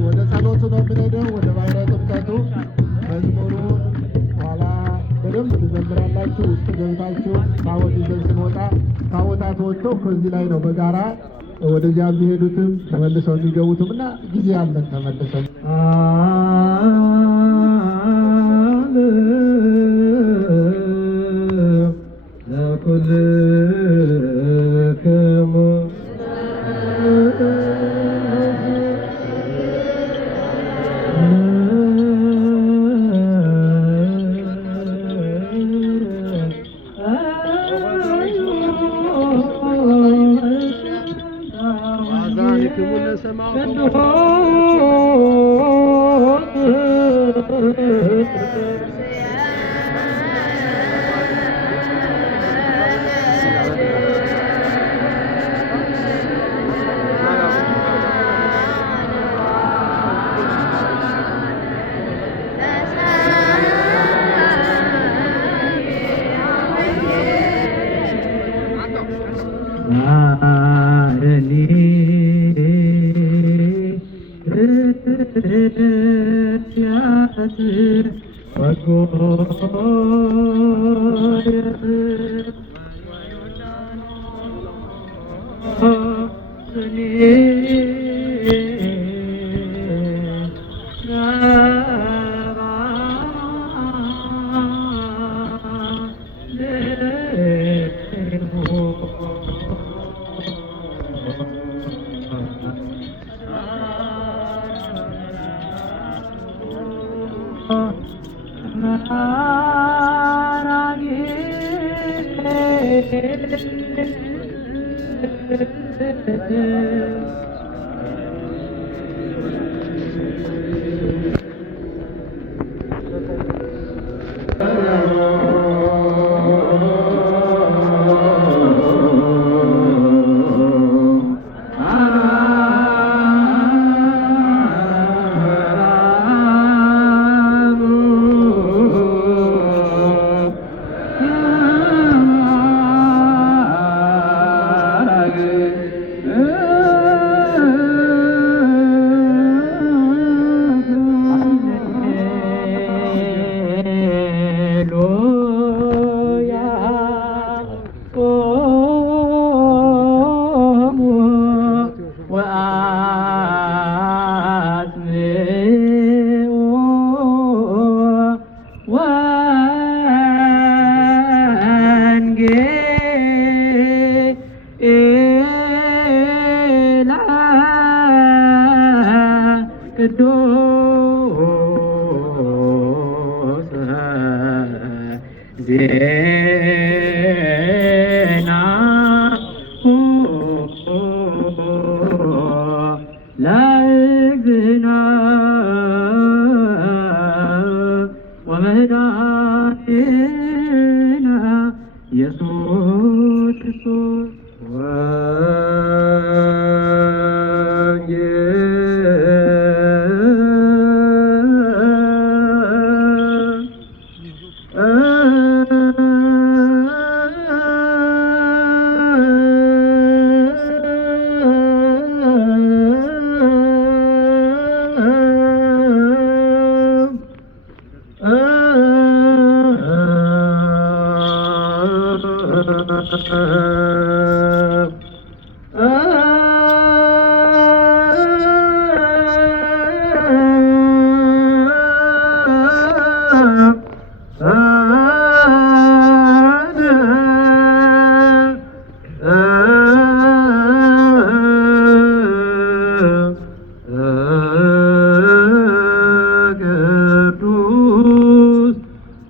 ወደ ጸሎቱ ነው የምንሄደው። ወደ ባህረ ጥምቀቱ መዝሙሩን ኋላ በደንብ ትዘምራላችሁ። ውስጥ ገብታችሁ ታቦት ይዘን ስንወጣ ታቦታት ወጥተው ከዚህ ላይ ነው በጋራ ወደዚያ የሚሄዱትም ተመልሰው የሚገቡትም እና ጊዜ አለን ተመልሰን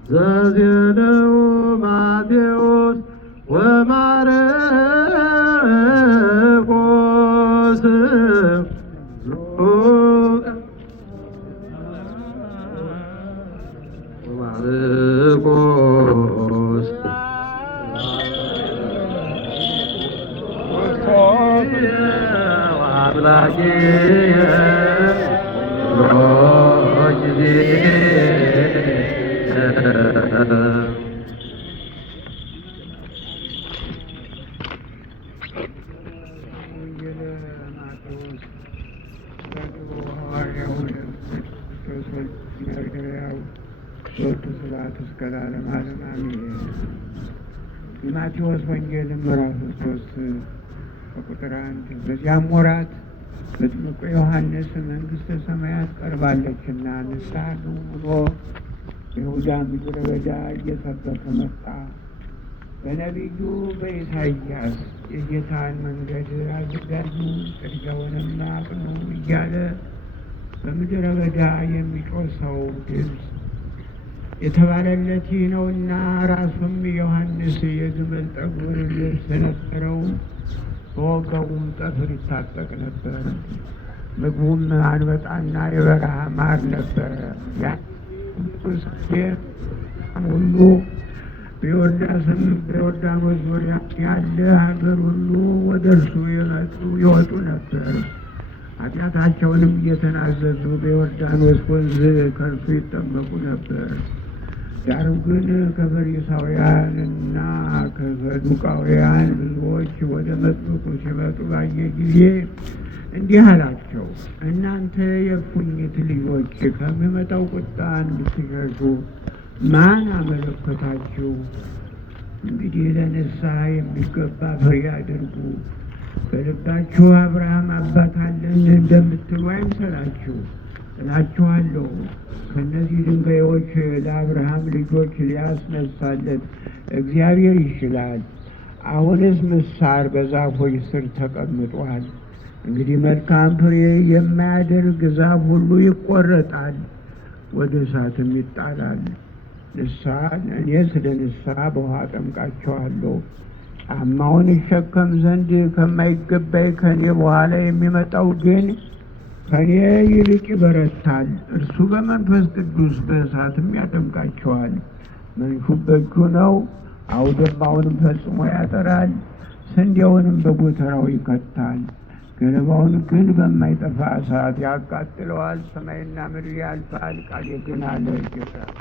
ዘዜነው ማቴዎስ ወማርያም ሎቱ ስብሐት እስከ ለዓለመ ዓለም አሜን። የማቴዎስ ወንጌል ምዕራፍ 3 ከቁጥር 1 በዚያም ወራት መጥምቁ ዮሐንስ መንግሥተ ሰማያት ቀርባለችና ንስሐ ግቡ ብሎ በይሁዳ ምድረ በዳ እየሰበከ መጣ። በነቢዩ በኢሳይያስ የጌታን መንገድ አዘጋጁ፣ ጽርጊያውንም አቅኑ እያለ በምድረ በዳ የሚጮህ ሰው ድምፅ የተባለለት ይህ ነውና። ራሱም ዮሐንስ የግመል ጠጉር ልብስ ነበረው፣ በወገቡም ጠፍር ይታጠቅ ነበር። ምግቡም አንበጣና የበረሃ ማር ነበረ። ሁሉ በዮርዳኖስ ዙሪያ ያለ ሀገር ሁሉ ወደ እርሱ ይወጡ ነበር። ኃጢአታቸውንም እየተናዘዙ በዮርዳኖስ ወንዝ ከእርሱ ይጠመቁ ነበር። ዳሩ ግን ከፈሪሳውያንና ከሰዱቃውያን ብዙዎች ወደ መጥምቁ ሲመጡ ባየ ጊዜ እንዲህ አላቸው፣ እናንተ የእፉኝት ልጆች ከሚመጣው ቁጣ እንድትሸሹ ማን አመለከታችሁ? እንግዲህ ለንስሐ የሚገባ ፍሬ አድርጉ። በልባችሁ አብርሃም አባት አለን እንደምትሉ አይምሰላችሁ። እላችኋለሁ ከእነዚህ ድንጋዮች ለአብርሃም ልጆች ሊያስነሳለት እግዚአብሔር ይችላል። አሁንስ ምሳር በዛፎች ስር ተቀምጧል። እንግዲህ መልካም ፍሬ የማያደርግ ዛፍ ሁሉ ይቆረጣል፣ ወደ እሳትም ይጣላል። እኔ ስለ ንስሐ በውሃ አጠምቃቸዋለሁ። ጫማውን ይሸከም ዘንድ ከማይገባኝ ከእኔ በኋላ የሚመጣው ግን ከእኔ ይልቅ ይበረታል። እርሱ በመንፈስ ቅዱስ በእሳትም ያጠምቃቸዋል። መንሹ በእጁ ነው፣ አውድማውንም ፈጽሞ ያጠራል፣ ስንዴውንም በጎተራው ይከታል። ገለባውን ግን በማይጠፋ እሳት ያቃጥለዋል። ሰማይና ምድር ያልፋል፣ ቃሌ ግን አለ ይቀራል።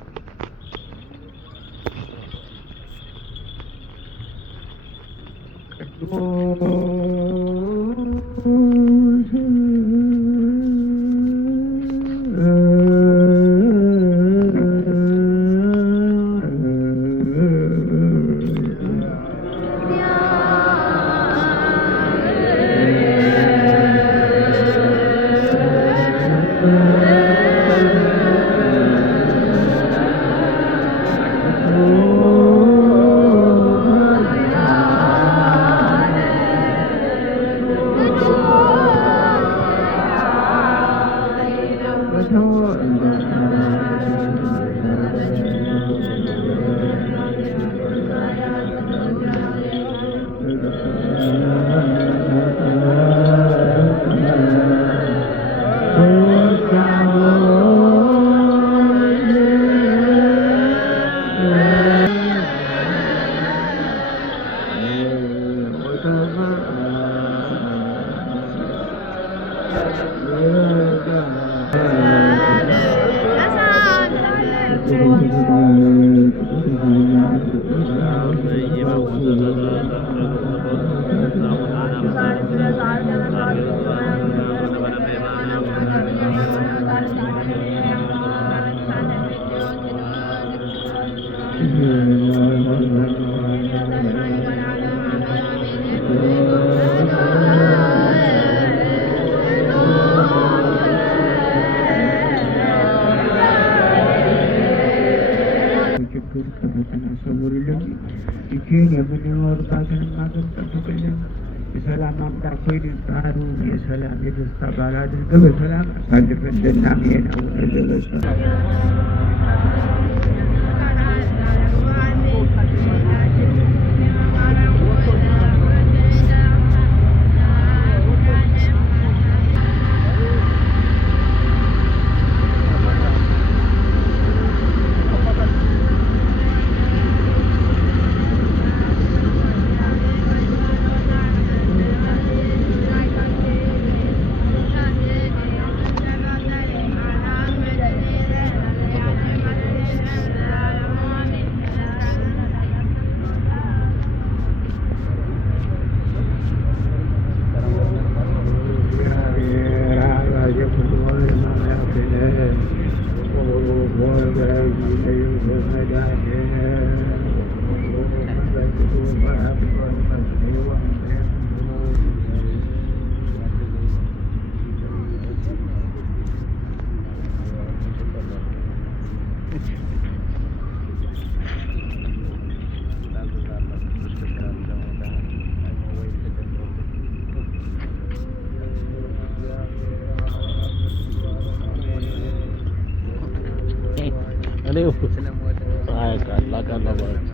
ይህን የምንኖርባትንም ሀገር ጠብቅልን። የሰላም አምላክ ሆይ ቃሉ የሰላም የደስታ ባል አድርገህ በሰላም አሳልፈን። አሜን። አቡነ ዘበሰማያት እኔ አውቃለሁ ማለት